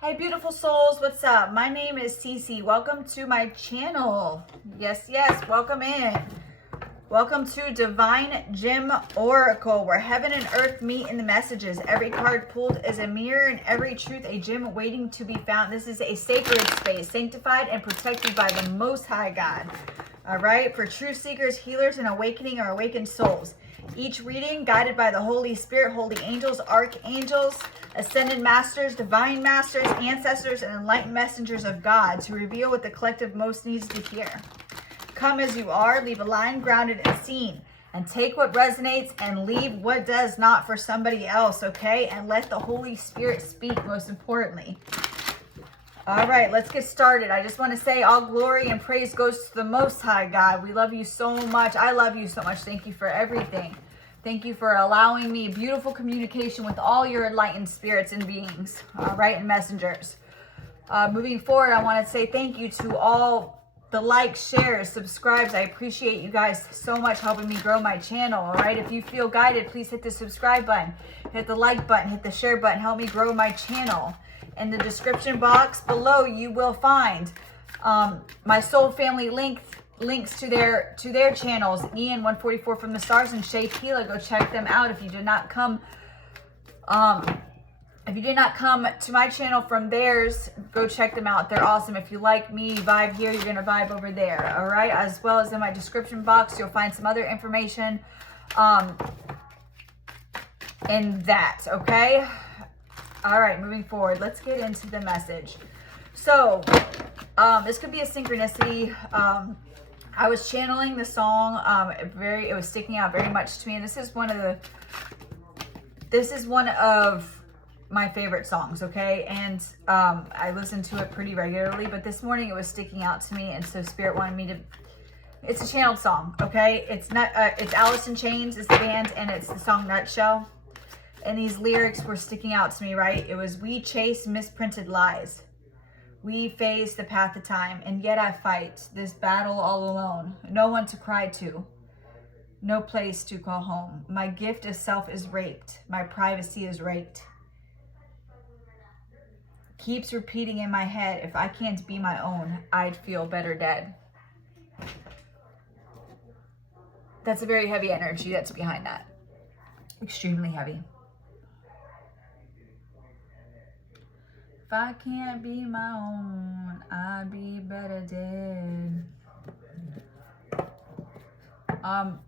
Hey beautiful souls, what's up? My name is Cece. Welcome to my channel. Yes, welcome in. Welcome to Divine Gem Oracle, where heaven and earth meet in the messages. Every card pulled is a mirror and every truth a gem waiting to be found. This is a sacred space, sanctified and protected by the Most High God. All right, for truth seekers, healers, and awakening or awakened souls. Each reading guided by the Holy Spirit, holy angels, archangels, ascended masters, divine masters, ancestors, and enlightened messengers of God to reveal what the collective most needs to hear. Come as you are, leave aligned, grounded, and seen, and take what resonates and leave what does not for somebody else, okay? And let the Holy Spirit speak, most importantly. All right, let's get started. I just want to say all glory and praise goes to the Most High God. We love you so much. I love you so much. Thank you for everything. Thank you for allowing me beautiful communication with all your enlightened spirits and beings, all right, and messengers. Moving forward, I want to say thank you to all the likes, shares, subscribes. I appreciate you guys so much helping me grow my channel, all right? If you feel guided, please hit the subscribe button, hit the like button, hit the share button, help me grow my channel. In the description box below, you will find my soul family links to their channels, Ian 144 from the Stars and Shay Tila. Go check them out. If you did not come to my channel from theirs, go check them out. They're awesome. If you like me vibe here, you're gonna vibe over there. All right, as well as in my description box, you'll find some other information in that. Okay. All right, moving forward, let's get into the message. So this could be a synchronicity. I was channeling the song. It was sticking out very much to me, and this is one of my favorite songs. Okay, and I listen to it pretty regularly, but this morning it was sticking out to me, and so Spirit wanted me to. It's a channeled song. Okay, it's not. It's Alice in Chains is the band, and it's the song Nutshell. And these lyrics were sticking out to me, right? It was, we chase misprinted lies. We face the path of time, and yet I fight this battle all alone. No one to cry to, no place to call home. My gift of self is raped. My privacy is raped. Keeps repeating in my head, if I can't be my own, I'd feel better dead. That's a very heavy energy that's behind that. Extremely heavy. If I can't be my own, I'd be better dead.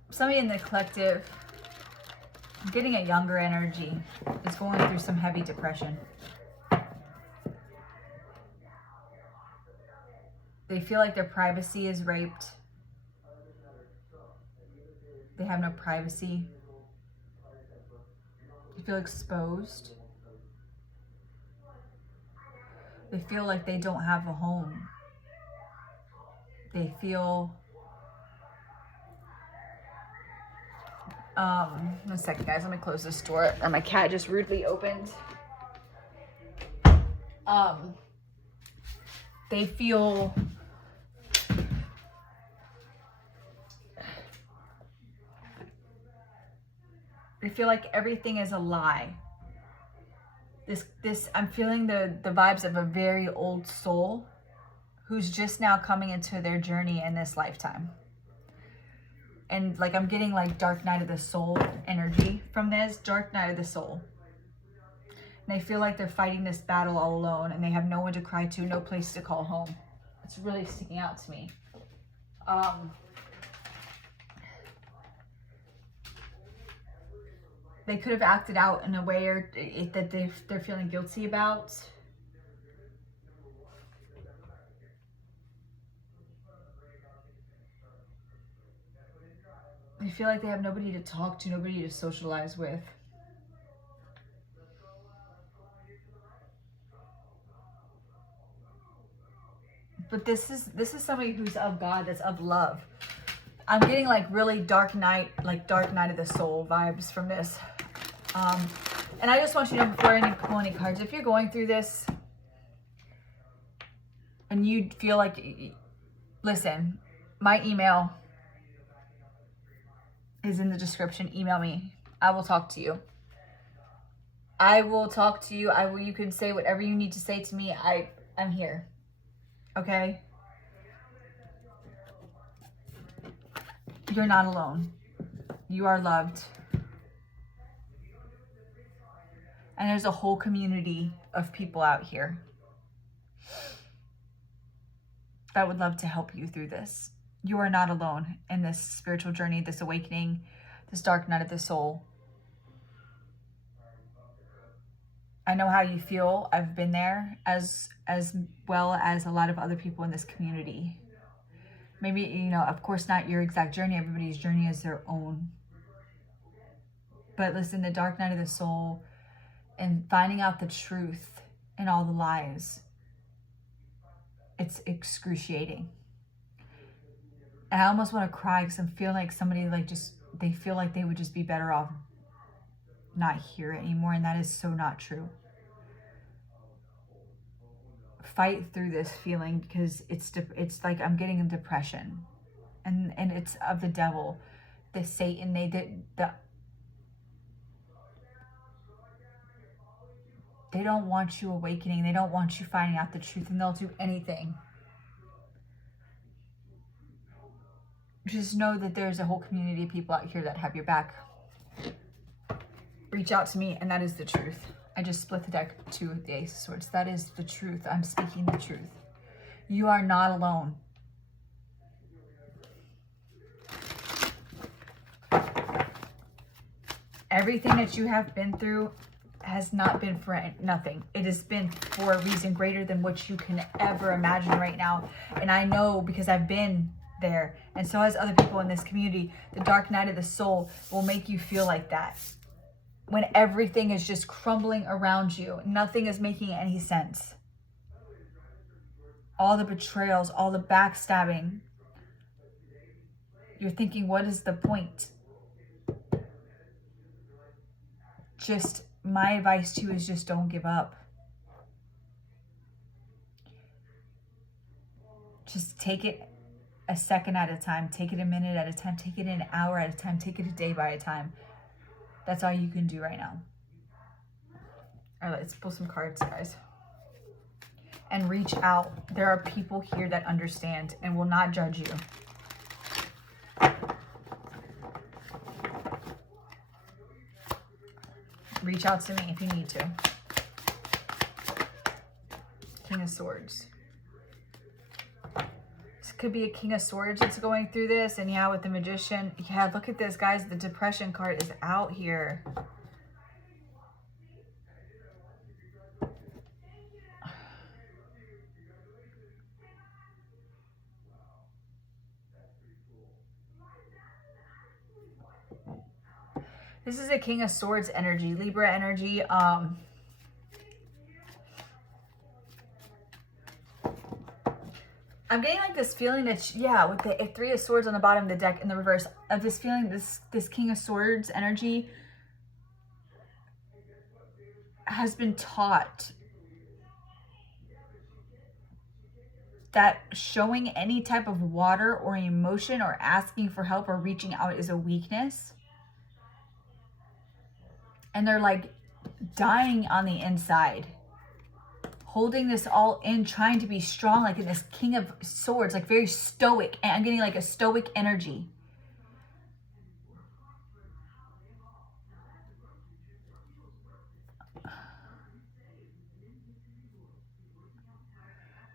Somebody in the collective, getting a younger energy, is going through some heavy depression. They feel like their privacy is raped. They have no privacy. They feel exposed. They feel like they don't have a home. They feel, one second guys, let me close this door. My cat just rudely opened. They feel, like everything is a lie. I'm feeling the vibes of a very old soul who's just now coming into their journey in this lifetime. And like, I'm getting like dark night of the soul energy from this, dark night of the soul. And they feel like they're fighting this battle all alone, and they have no one to cry to, no place to call home. It's really sticking out to me. They could have acted out in a way that they're feeling guilty about. They feel like they have nobody to talk to, nobody to socialize with. But this is somebody who's of God, that's of love. I'm getting like really dark night of the soul vibes from this. And I just want you to know, before I pull any cards, if you're going through this and you feel like, listen, my email is in the description. Email me. I will talk to you. I will talk to you. You can say whatever you need to say to me. I'm here. Okay? You're not alone. You are loved. And there's a whole community of people out here that would love to help you through this. You are not alone in this spiritual journey, this awakening, this dark night of the soul. I know how you feel. I've been there as well as a lot of other people in this community. Maybe, you know, of course not your exact journey. Everybody's journey is their own. But listen, the dark night of the soul and finding out the truth and all the lies, it's excruciating. And I almost want to cry because I'm feeling like somebody they feel like they would just be better off not here anymore. And that is so not true. Fight through this feeling because it's like I'm getting a depression. And it's of the devil, the Satan. They don't want you awakening. They don't want you finding out the truth, and they'll do anything. Just know that there's a whole community of people out here that have your back. Reach out to me, and that is the truth. I just split the deck to the Ace of Swords. That is the truth. I'm speaking the truth. You are not alone. Everything that you have been through has not been for nothing. It has been for a reason greater than what you can ever imagine right now. And I know because I've been there, and so has other people in this community. The dark night of the soul will make you feel like that. When everything is just crumbling around you, nothing is making any sense. All the betrayals, all the backstabbing. You're thinking, what is the point? Just, my advice to you is just don't give up. Just take it a second at a time. Take it a minute at a time. Take it an hour at a time. Take it a day by a time. That's all you can do right now. All right, let's pull some cards, guys. And reach out. There are people here that understand and will not judge you. Reach out to me if you need to. King of Swords. This could be a King of Swords that's going through this. And yeah, with the Magician. Yeah, look at this, guys. The Depression card is out here. This is a King of Swords energy, Libra energy. I'm getting like this feeling that, yeah, with the Three of Swords on the bottom of the deck in the reverse, of this feeling, this King of Swords energy has been taught that showing any type of water or emotion or asking for help or reaching out is a weakness. And they're like dying on the inside, holding this all in, trying to be strong, like in this King of Swords, like very stoic. And I'm getting like a stoic energy.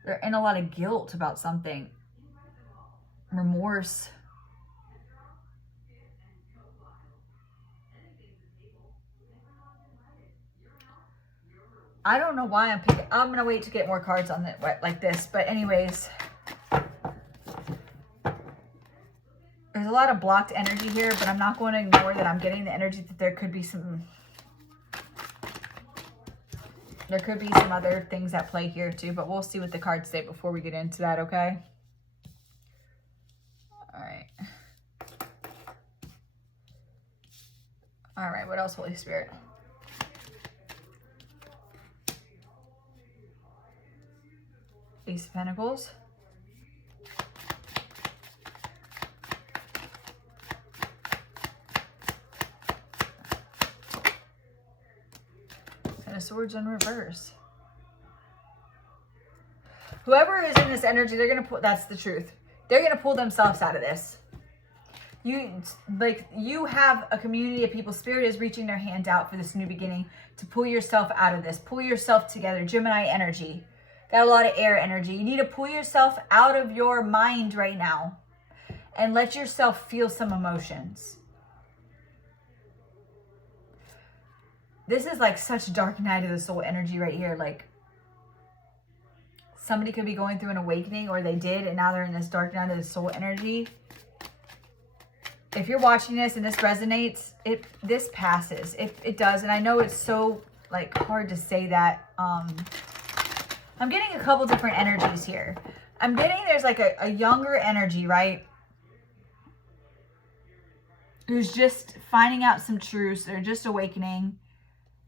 They're in a lot of guilt about something, remorse. I don't know why I'm picking. I'm going to wait to get more cards on it like this. But anyways, there's a lot of blocked energy here, but I'm not going to ignore that I'm getting the energy that there could be some other things at play here too, but we'll see what the cards say before we get into that, okay? All right. All right, what else, Holy Spirit? Ace of Pentacles. Swords in reverse. Whoever is in this energy, they're going to pull, that's the truth. They're going to pull themselves out of this. You have a community of people. Spirit is reaching their hand out for this new beginning to pull yourself out of this. Pull yourself together. Gemini energy. Got a lot of air energy. You need to pull yourself out of your mind right now and let yourself feel some emotions. This is like such dark night of the soul energy right here. Like somebody could be going through an awakening, or they did, and now they're in this dark night of the soul energy. If you're watching this and this resonates, this passes. It does. And I know it's so like hard to say that. I'm getting a couple different energies here. I'm getting there's like a younger energy, right? Who's just finding out some truths. They're just awakening.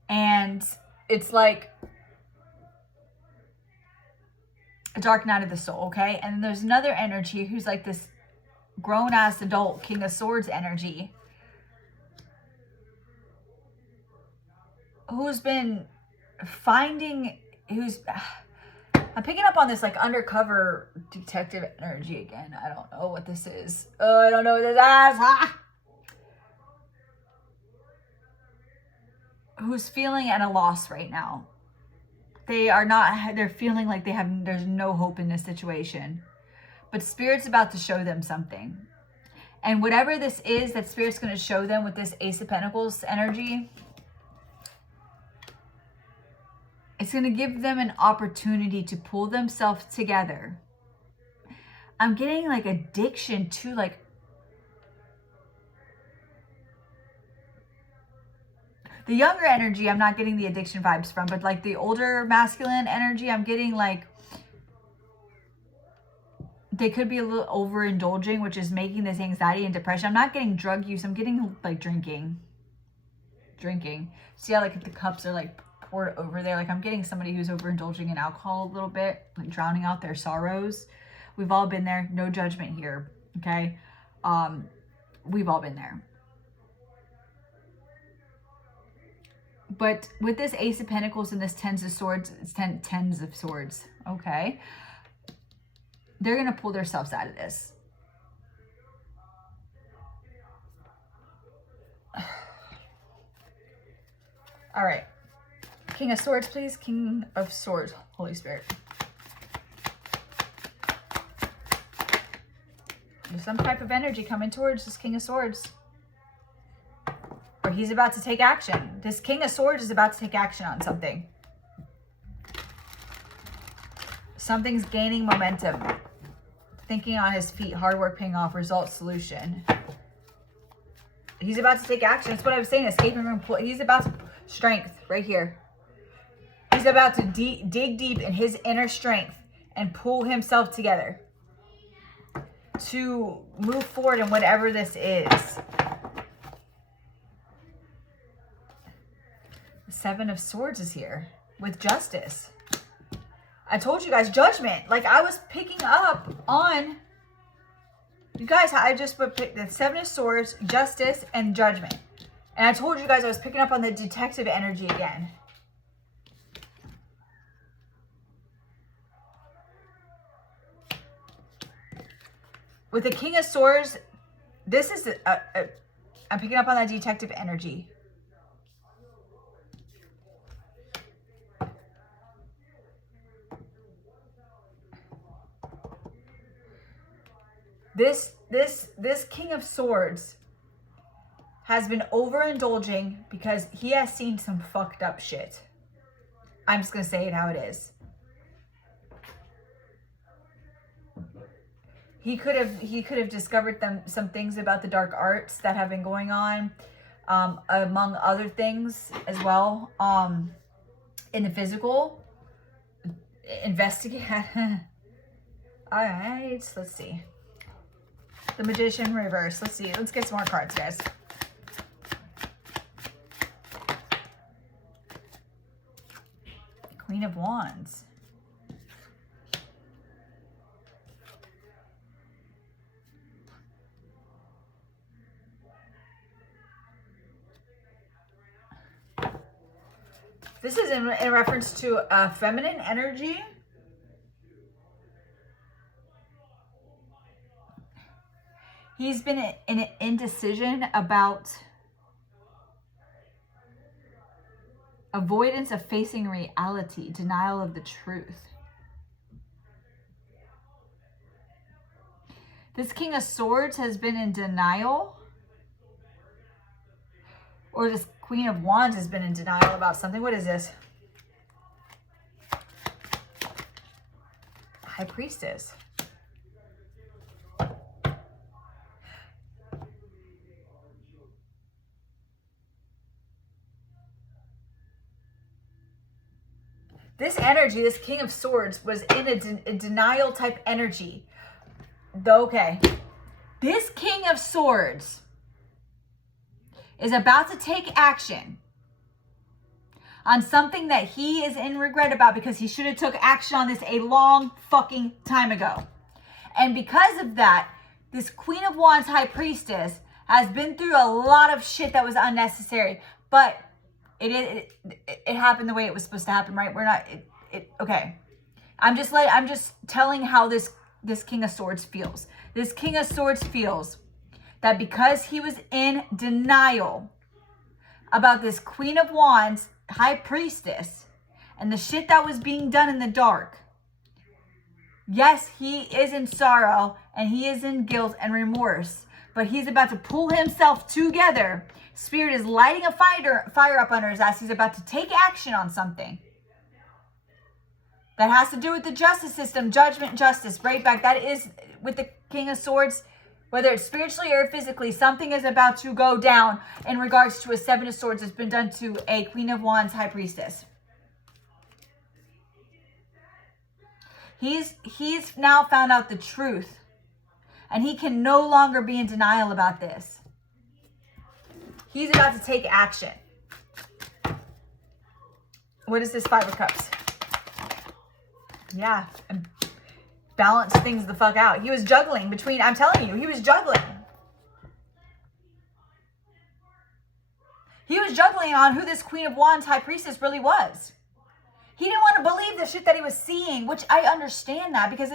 And it's like a dark night of the soul, okay? And then there's another energy who's like this grown-ass adult King of Swords energy, who's been finding, I'm picking up on this like undercover detective energy again. I don't know what this is. I don't know what this is. Who's feeling at a loss right now. They're feeling like there's no hope in this situation. But Spirit's about to show them something. And whatever this is that Spirit's going to show them with this Ace of Pentacles energy, it's going to give them an opportunity to pull themselves together. I'm getting like addiction to like, the younger energy, I'm not getting the addiction vibes from, but like the older masculine energy, I'm getting like, they could be a little overindulging, which is making this anxiety and depression. I'm not getting drug use. I'm getting like drinking. See how like the cups are like poured over there? Like I'm getting somebody who's overindulging in alcohol a little bit, like drowning out their sorrows. We've all been there. No judgment here. Okay. We've all been there. But with this Ace of Pentacles and this Tens of Swords, it's tens of Swords. Okay. They're going to pull themselves out of this. All right. King of Swords, please. King of Swords, Holy Spirit. There's some type of energy coming towards this King of Swords. Or he's about to take action. This King of Swords is about to take action on something. Something's gaining momentum. Thinking on his feet, hard work paying off, result, solution. He's about to take action. That's what I was saying. Escaping room. He's about to strength right here. He's about to dig deep in his inner strength and pull himself together to move forward in whatever this is. The Seven of Swords is here with justice. I told you guys, judgment. Like I was picking up on, you guys, I just picked the Seven of Swords, justice, and judgment. And I told you guys I was picking up on the detective energy again. With the King of Swords, this is, I'm picking up on that detective energy. This King of Swords has been overindulging because he has seen some fucked up shit. I'm just going to say it how it is. He could have discovered some things about the dark arts that have been going on, among other things as well, in the physical. Investigate. All right, let's see. The Magician reverse. Let's see. Let's get some more cards, guys. Queen of Wands. This this is in reference to feminine energy. He's been in an indecision about avoidance of facing reality, denial of the truth. This King of Swords has been in denial. Or this Queen of Wands has been in denial about something. What is this? High Priestess. This energy, this King of Swords, was in a denial type energy. Okay. This King of Swords is about to take action on something that he is in regret about because he should have took action on this a long fucking time ago. And because of that, this Queen of Wands High Priestess has been through a lot of shit that was unnecessary. But it happened the way it was supposed to happen, right? We're not okay. I'm just telling how this King of Swords feels. This King of Swords feels that because he was in denial about this Queen of Wands High Priestess and the shit that was being done in the dark. Yes, he is in sorrow and he is in guilt and remorse, but he's about to pull himself together. Spirit is lighting a fire up under his ass. He's about to take action on something that has to do with the justice system, judgment, justice, right back. That is with the King of Swords, whether it's spiritually or physically, something is about to go down in regards to a Seven of Swords that's been done to a Queen of Wands High Priestess. He's now found out the truth, and he can no longer be in denial about this. He's about to take action. What is this Five of Cups? Yeah, and balance things the fuck out. He was juggling between, I'm telling you, he was juggling. He was juggling on who this Queen of Wands High Priestess really was. He didn't want to believe the shit that he was seeing, which I understand that because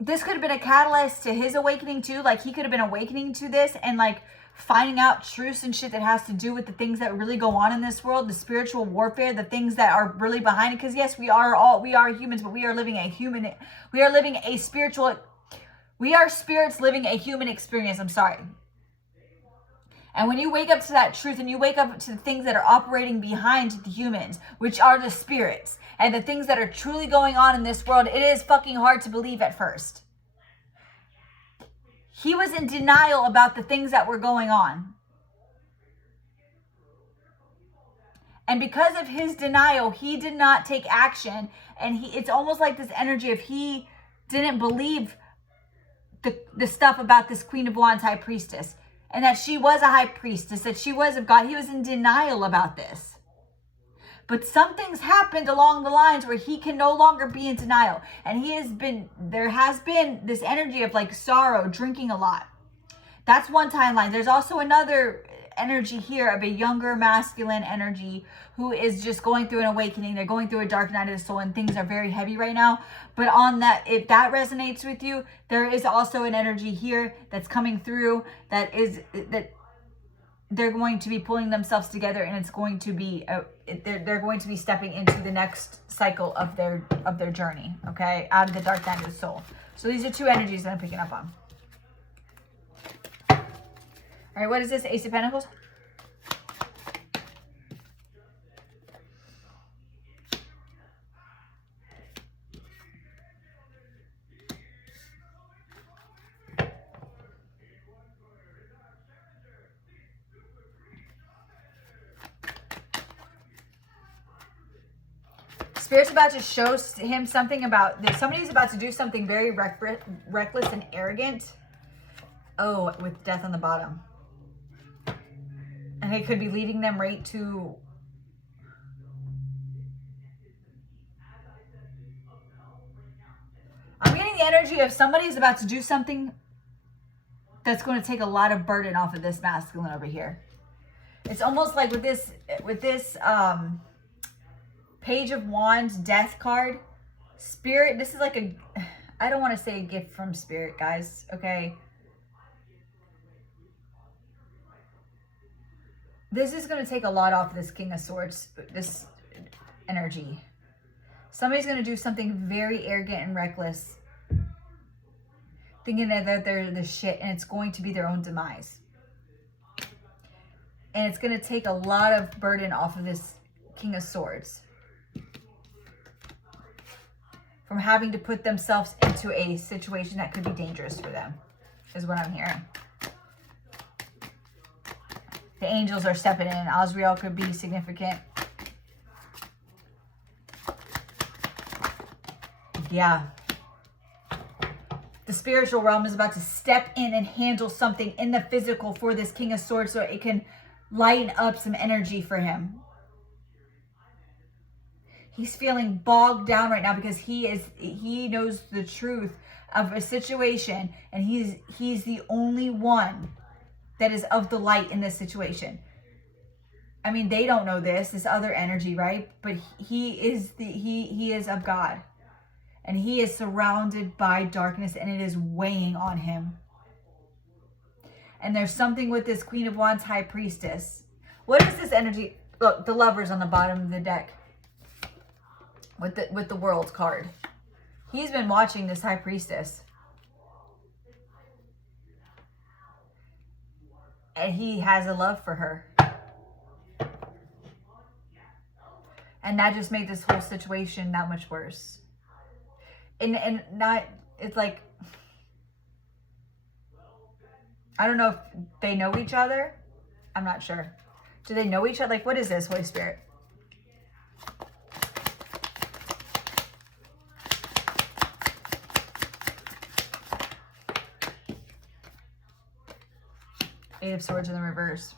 this could have been a catalyst to his awakening too. Like he could have been awakening to this and like finding out truths and shit that has to do with the things that really go on in this world, the spiritual warfare, the things that are really behind it. Because yes, we are humans, but we are living we are spirits living a human experience. I'm sorry. And when you wake up to that truth and you wake up to the things that are operating behind the humans, which are the spirits, and the things that are truly going on in this world, it is fucking hard to believe at first. He was in denial about the things that were going on. And because of his denial, he did not take action. And it's almost like this energy of he didn't believe the stuff about this Queen of Wands High Priestess. And that she was a high priestess, that she was of God. He was in denial about this. But something's happened along the lines where he can no longer be in denial. And there has been this energy of like sorrow, drinking a lot. That's one timeline. There's also another energy here of a younger masculine energy who is just going through an awakening. They're going through a dark night of the soul and things are very heavy right now. But on that, if that resonates with you, there is also an energy here that's coming through that they're going to be pulling themselves together, and it's going to be they're going to be stepping into the next cycle of their journey, okay, out of the dark night of the soul. So these are two energies that I'm picking up on. All right, what is this? Ace of Pentacles? Spirit's about to show him something about this. Somebody's about to do something very reckless and arrogant. Oh, with death on the bottom. And it could be leading them right to... I'm getting the energy of somebody's about to do something that's going to take a lot of burden off of this masculine over here. It's almost like with this Page of Wands death card, Spirit, this is like a, I don't want to say a gift from Spirit, guys, okay? This is going to take a lot off this King of Swords, this energy. Somebody's going to do something very arrogant and reckless, thinking that they're the shit, and it's going to be their own demise. And it's going to take a lot of burden off of this King of Swords, from having to put themselves into a situation that could be dangerous for them, is what I'm hearing. The angels are stepping in. Osriel could be significant. Yeah. The spiritual realm is about to step in and handle something in the physical for this King of Swords, so it can lighten up some energy for him. He's feeling bogged down right now because he knows the truth of a situation, and he's the only one that is of the light in this situation. I mean, they don't know this other energy, right? But he is of God, and he is surrounded by darkness, and it is weighing on him. And there's something with this Queen of Wands High Priestess. What is this energy? Look, the Lovers on the bottom of the deck. With the World card. He's been watching this High Priestess. And he has a love for her. And that just made this whole situation that much worse. And not, it's like, I don't know if they know each other. I'm not sure. Do they know each other? Like, what is this, Holy Spirit? Eight of Swords in the reverse.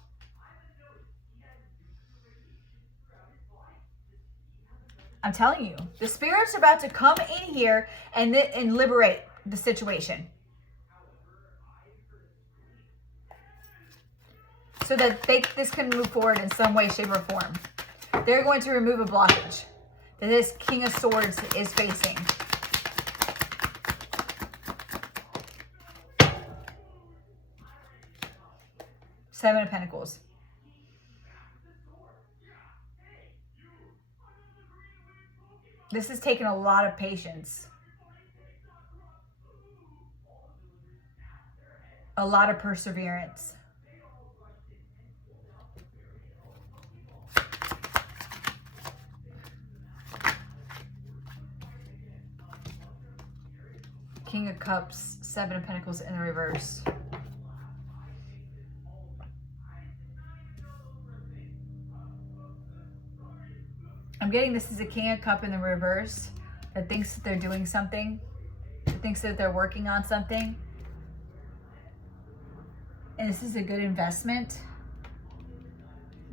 I'm telling you, the Spirit's about to come in here and liberate the situation, so that this can move forward in some way, shape, or form. They're going to remove a blockage that this King of Swords is facing. Seven of Pentacles. This has taken a lot of patience. A lot of perseverance. King of Cups, Seven of Pentacles in the reverse. I'm getting this is a King of Cups in the reverse that thinks that they're doing something, that thinks that they're working on something. And this is a good investment.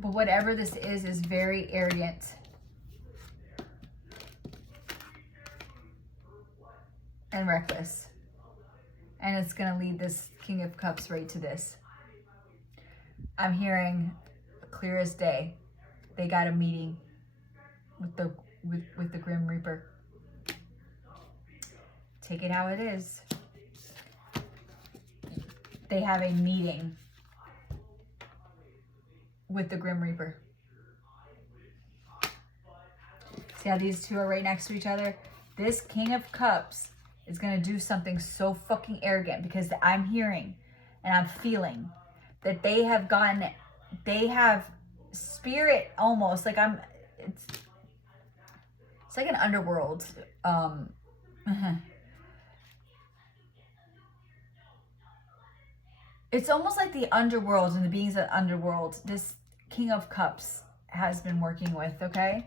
But whatever this is very arrogant. And reckless. And it's going to lead this King of Cups right to this. I'm hearing clear as day. They got a meeting with the Grim Reaper. Take it how it is. They have a meeting with the Grim Reaper. See how these two are right next to each other? This King of Cups is going to do something so fucking arrogant, because I'm hearing and I'm feeling that they have spirit almost like it's like an underworld. It's almost like the underworld and the beings of the underworld this King of Cups has been working with, okay?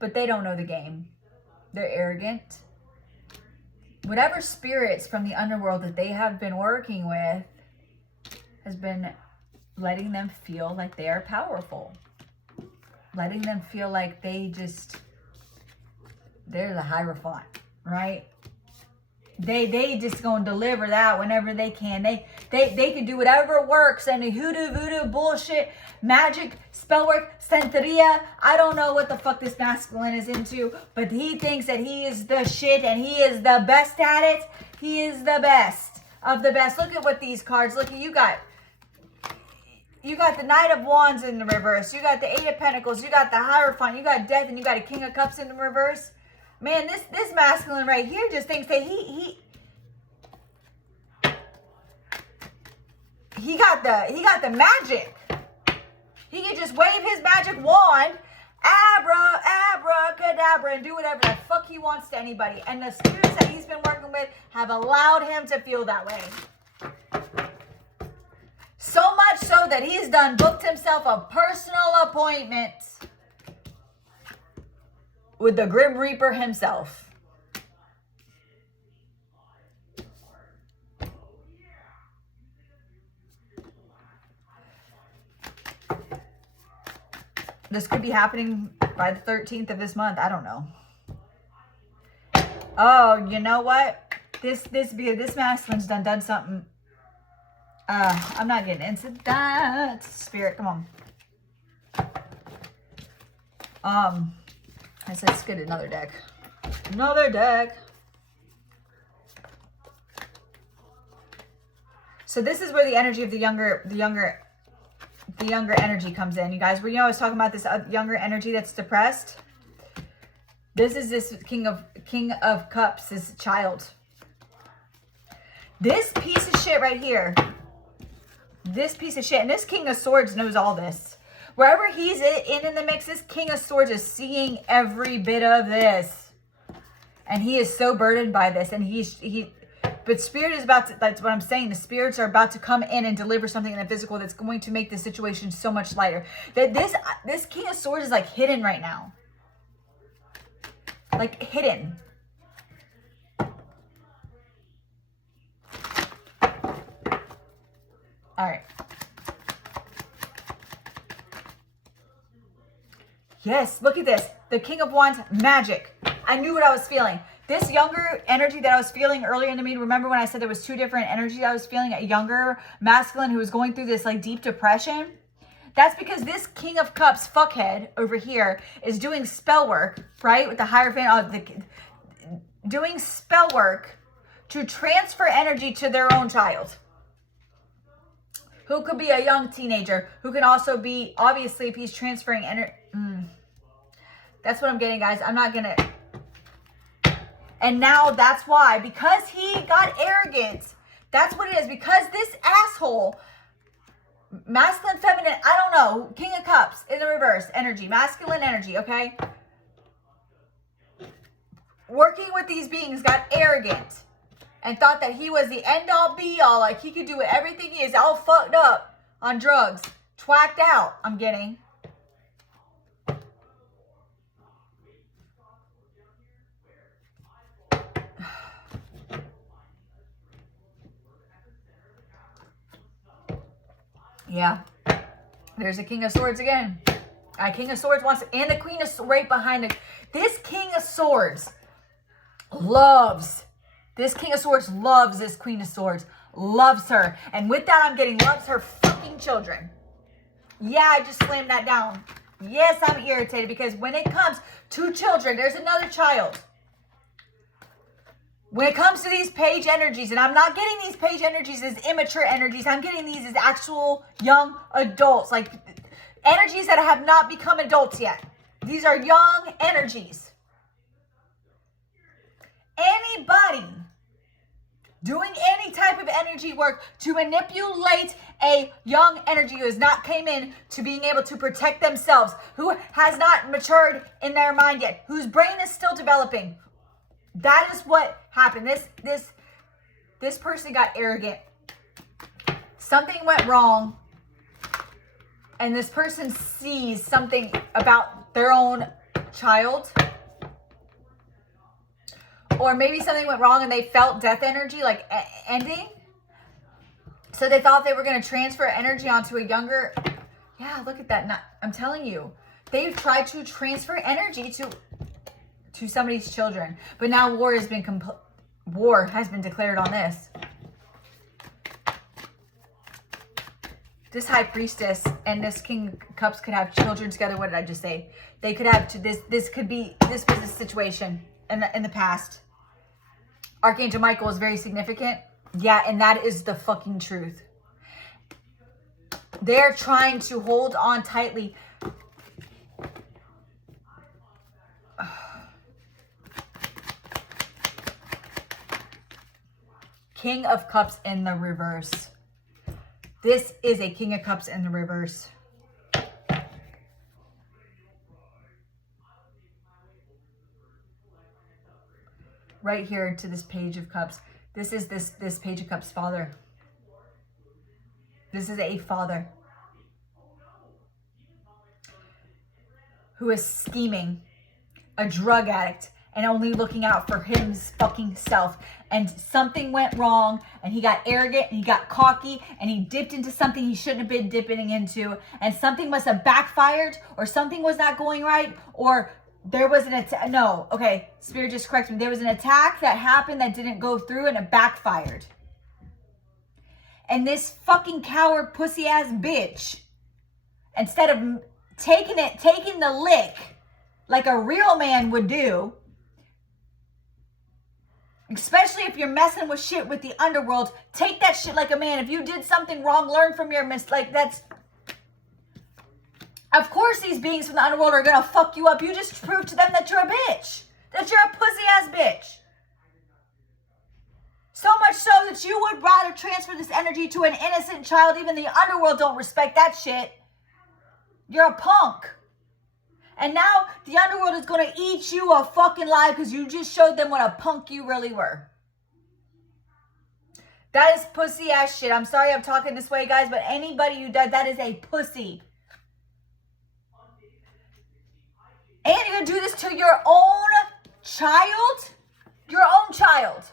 But they don't know the game. They're arrogant. Whatever spirits from the underworld that they have been working with has been letting them feel like they are powerful. Letting them feel like they're the Hierophant, right? They just gonna deliver that whenever they can. They can do whatever works, and the hoodoo voodoo bullshit, magic, spell work, santeria. I don't know what the fuck this masculine is into, but he thinks that he is the shit and he is the best at it. He is the best of the best. Look at what these cards. Look at you got the Knight of Wands in the reverse. You got the Eight of Pentacles. You got the Hierophant. You got Death, and you got a King of Cups in the reverse. Man, this masculine right here just thinks that he got the magic. He can just wave his magic wand, abracadabra, and do whatever the fuck he wants to anybody. And the spirits that he's been working with have allowed him to feel that way. So much so that he's booked himself a personal appointment with the Grim Reaper himself. This could be happening by the 13th of this month. I don't know. Oh, you know what? This masculine's done something. I'm not getting into that. Spirit, come on. I said, let's get another deck. Another deck. So this is where the energy of the younger energy comes in. You guys, I was talking about this younger energy that's depressed. This is this King of Cups, this child. This piece of shit right here. This piece of shit. And this King of Swords knows all this. Wherever he's in the mix, this King of Swords is seeing every bit of this. And he is so burdened by this. And but Spirit is about to, that's what I'm saying. The spirits are about to come in and deliver something in the physical that's going to make the situation so much lighter. That this King of Swords is like hidden right now. Like hidden. All right. Yes, look at this. The King of Wands, magic. I knew what I was feeling. This younger energy that I was feeling earlier in the meeting, remember when I said there was two different energies I was feeling? A younger masculine who was going through this like deep depression. That's because this King of Cups fuckhead over here is doing spell work, right? With the Hierophant, doing spell work to transfer energy to their own child. Who could be a young teenager, who can also be, obviously, if he's transferring energy. That's what I'm getting, guys. I'm not going to. And now that's why, because he got arrogant. That's what it is. Because this asshole, masculine, feminine, I don't know, King of Cups in the reverse, energy, masculine energy, okay? Working with these beings got arrogant. And thought that he was the end-all, be-all. Like, he could do everything he is. All fucked up on drugs. Twacked out, I'm getting. Yeah. There's a King of Swords again. King of Swords wants... And the Queen of Swords right behind it. This King of Swords loves... This King of Swords loves this Queen of Swords. Loves her. And with that, I'm getting loves her fucking children. Yeah, I just slammed that down. Yes, I'm irritated because when it comes to children, there's another child. When it comes to these page energies, and I'm not getting these page energies as immature energies. I'm getting these as actual young adults. Like energies that have not become adults yet. These are young energies. Anybody doing any type of energy work to manipulate a young energy who has not came in to being able to protect themselves, who has not matured in their mind yet, whose brain is still developing. That is what happened. This person got arrogant. Something went wrong. And this person sees something about their own child. Or maybe something went wrong and they felt death energy, like ending. So they thought they were going to transfer energy onto a younger... Yeah, look at that. I'm telling you. They've tried to transfer energy to somebody's children. But now war has been War has been declared on this. This high priestess and this king of cups could have children together. What did I just say? They could have this was a situation in the past. Archangel Michael is very significant. Yeah, and that is the fucking truth. They're trying to hold on tightly. King of Cups in the reverse. This is a King of Cups in the reverse. Right here to this Page of Cups. This is this Page of Cups father. This is a father who is scheming, a drug addict, and only looking out for his fucking self. And something went wrong, and he got arrogant, and he got cocky, and he dipped into something he shouldn't have been dipping into, and something must have backfired, or something was not going right, or there was an attack. No, okay, Spirit just corrected me. There was an attack that happened that didn't go through, and it backfired. And this fucking coward pussy ass bitch, instead of taking the lick like a real man would do, especially if you're messing with shit with the underworld, take that shit like a man. If you did something wrong, learn from your mistake. That's, of course these beings from the underworld are gonna fuck you up. You just proved to them that you're a bitch, that you're a pussy ass bitch. So much so that you would rather transfer this energy to an innocent child. Even the underworld don't respect that shit. You're a punk. And now the underworld is going to eat you a fucking lie because you just showed them what a punk you really were. That is pussy ass shit. I'm sorry I'm talking this way, guys, but anybody who does that is a pussy. And you're going to do this to your own child? Your own child.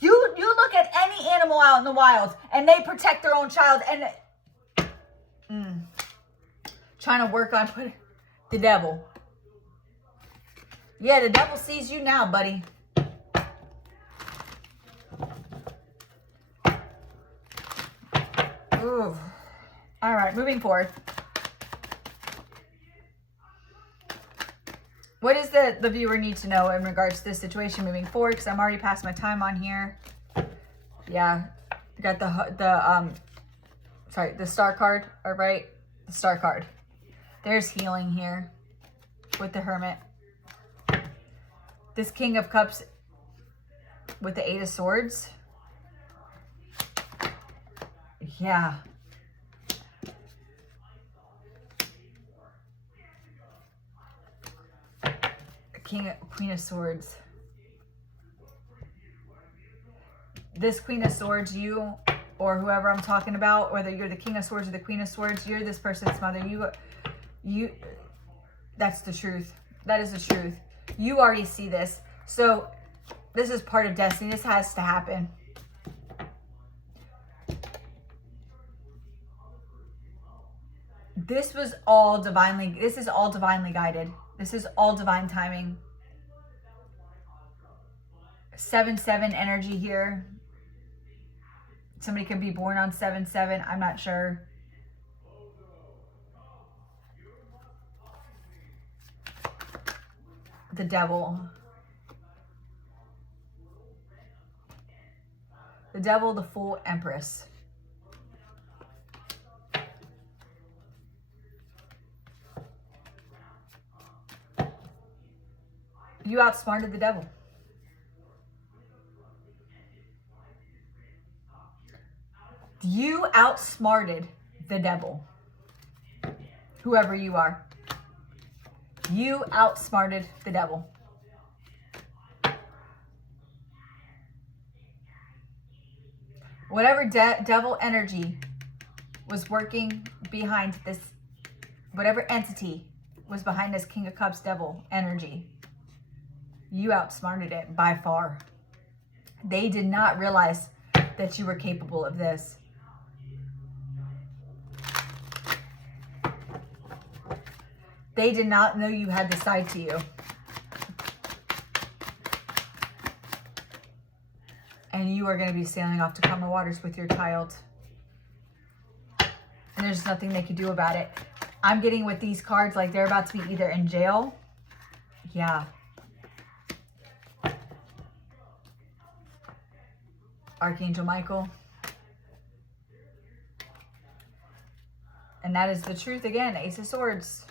You look at any animal out in the wild and they protect their own child and trying to work on the devil. Yeah, the devil sees you now, buddy. Ooh. All right, moving forward. What does the viewer need to know in regards to this situation moving forward? Because I'm already past my time on here. Yeah, we got the star card. All right, the star card. There's healing here with the Hermit. This King of Cups with the 8 of Swords. Yeah. Queen of Swords. This Queen of Swords, you or whoever I'm talking about, whether you're the King of Swords or the Queen of Swords, you're this person's mother. You, that's the truth. That is the truth. You already see this. So this is part of destiny. This has to happen. This is all divinely guided. This is all divine timing. 7/7 energy here. Somebody could be born on 7/7. I'm not sure. The devil. The devil, the Fool, Empress. You outsmarted the devil. You outsmarted the devil. Whoever you are. You outsmarted the devil. Whatever devil energy was working behind this, whatever entity was behind this King of Cups devil energy, you outsmarted it by far. They did not realize that you were capable of this. They did not know you had this side to you. And you are going to be sailing off to calmer waters with your child. And there's nothing they can do about it. I'm getting with these cards like they're about to be either in jail. Yeah. Archangel Michael. And that is the truth again. Ace of Swords.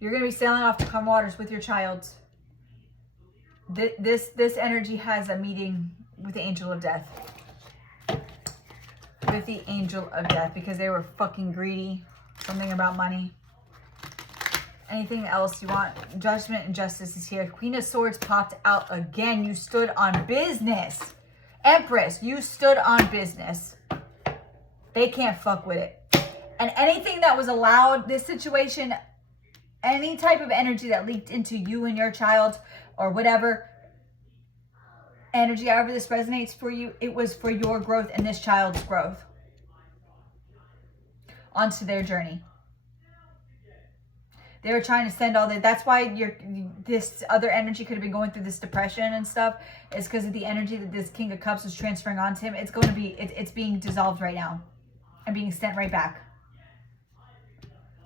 You're going to be sailing off to calm waters with your child. This energy has a meeting with the Angel of Death. With the Angel of Death. Because they were fucking greedy. Something about money. Anything else you want? Judgment and Justice is here. Queen of Swords popped out again. You stood on business. Empress, you stood on business. They can't fuck with it. And anything that was allowed, this situation, any type of energy that leaked into you and your child or whatever energy, however this resonates for you, it was for your growth and this child's growth onto their journey. They were trying to send all that. That's why this other energy could have been going through this depression and stuff. It's because of the energy that this King of Cups is transferring onto him. It's going to be, it's being dissolved right now and being sent right back.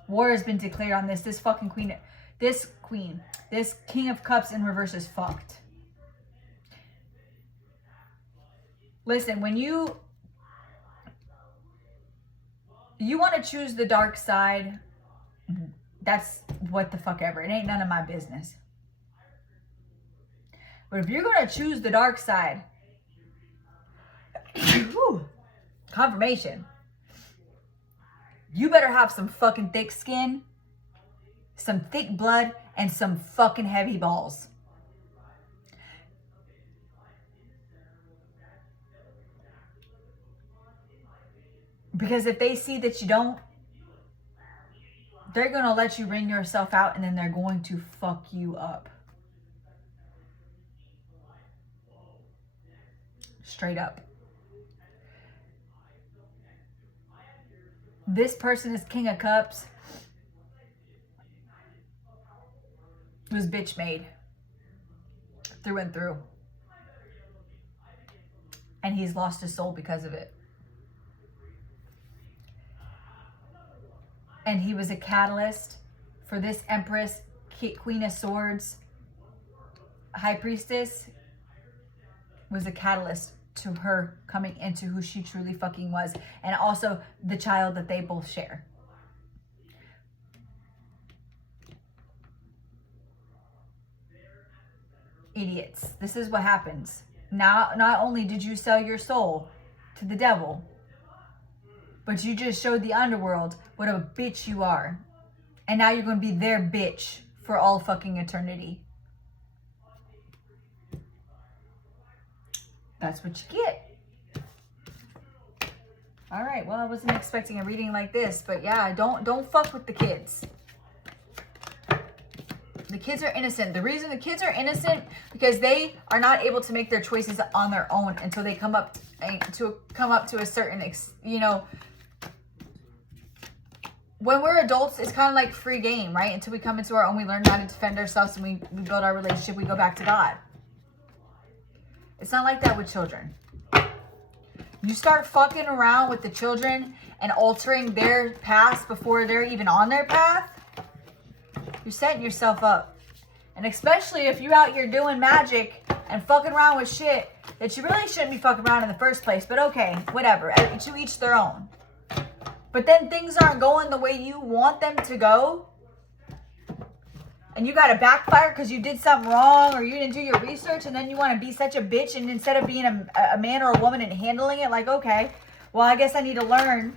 War has been declared on this. This fucking queen, this King of Cups in reverse is fucked. Listen, when you want to choose the dark side, that's what the fuck ever. It ain't none of my business. But if you're going to choose the dark side, confirmation. You better have some fucking thick skin, some thick blood, and some fucking heavy balls. Because if they see that you don't, they're going to let you wring yourself out and then they're going to fuck you up. Straight up. This person is King of Cups. Was bitch made. Through and through. And he's lost his soul because of it. And he was a catalyst for this Empress, Queen of Swords, High Priestess, was a catalyst to her coming into who she truly fucking was. And also the child that they both share. Idiots. This is what happens. Now, not only did you sell your soul to the devil, but you just showed the underworld what a bitch you are. And now you're going to be their bitch for all fucking eternity. That's what you get. All right. Well, I wasn't expecting a reading like this, but yeah, don't fuck with the kids. The kids are innocent. The reason the kids are innocent because they are not able to make their choices on their own until they come up to a certain, when we're adults, it's kind of like free game, right? Until we come into our own, we learn how to defend ourselves and we build our relationship, we go back to God. It's not like that with children. You start fucking around with the children and altering their past before they're even on their path, you're setting yourself up. And especially if you're out here doing magic and fucking around with shit that you really shouldn't be fucking around in the first place. But okay, whatever. To each their own. But then things aren't going the way you want them to go. And you got to backfire because you did something wrong or you didn't do your research. And then you want to be such a bitch. And instead of being a man or a woman and handling it like, okay, well, I guess I need to learn.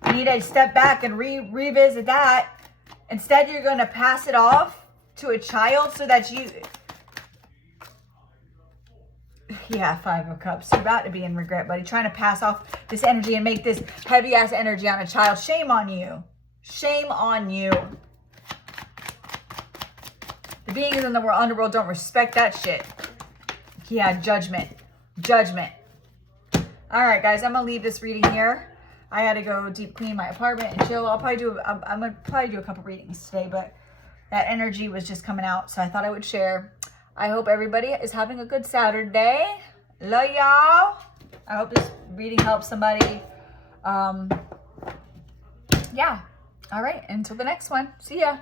I need to step back and revisit that. Instead, you're going to pass it off to a child so that you... Yeah, Five of Cups. You're about to be in regret, buddy. Trying to pass off this energy and make this heavy-ass energy on a child. Shame on you. Shame on you. The beings in the underworld don't respect that shit. Yeah, judgment. Judgment. All right, guys. I'm going to leave this reading here. I had to go deep clean my apartment and chill. I'm going to probably do a couple readings today, but that energy was just coming out. So I thought I would share. I hope everybody is having a good Saturday. Love y'all. I hope this reading helps somebody. Yeah. All right. Until the next one. See ya.